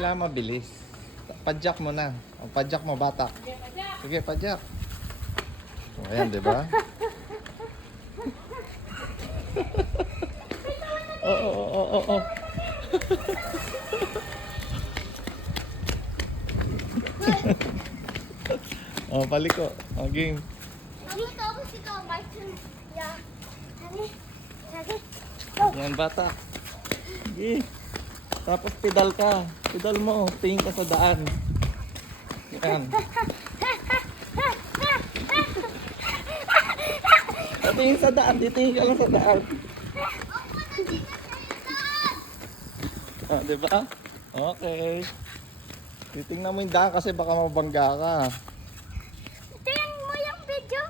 Kailangan mabilis. Padjak mo na. O, padjak mo, bata. Sige, padjak. O, ayan, di ba? Oo. Oh, paliko. Oh, game. Tapos ikaw, my turn. Yeah. Sabi. Yan, bata. Sige. Tapos pedal ka. Pedal mo. Tingin ka sa daan. Yan. Tingin sa daan. Titingin ka lang sa daan. Ah, diba? Okay. Titingnan mo yung daan kasi baka mabangga ka. Tingnan mo yung video.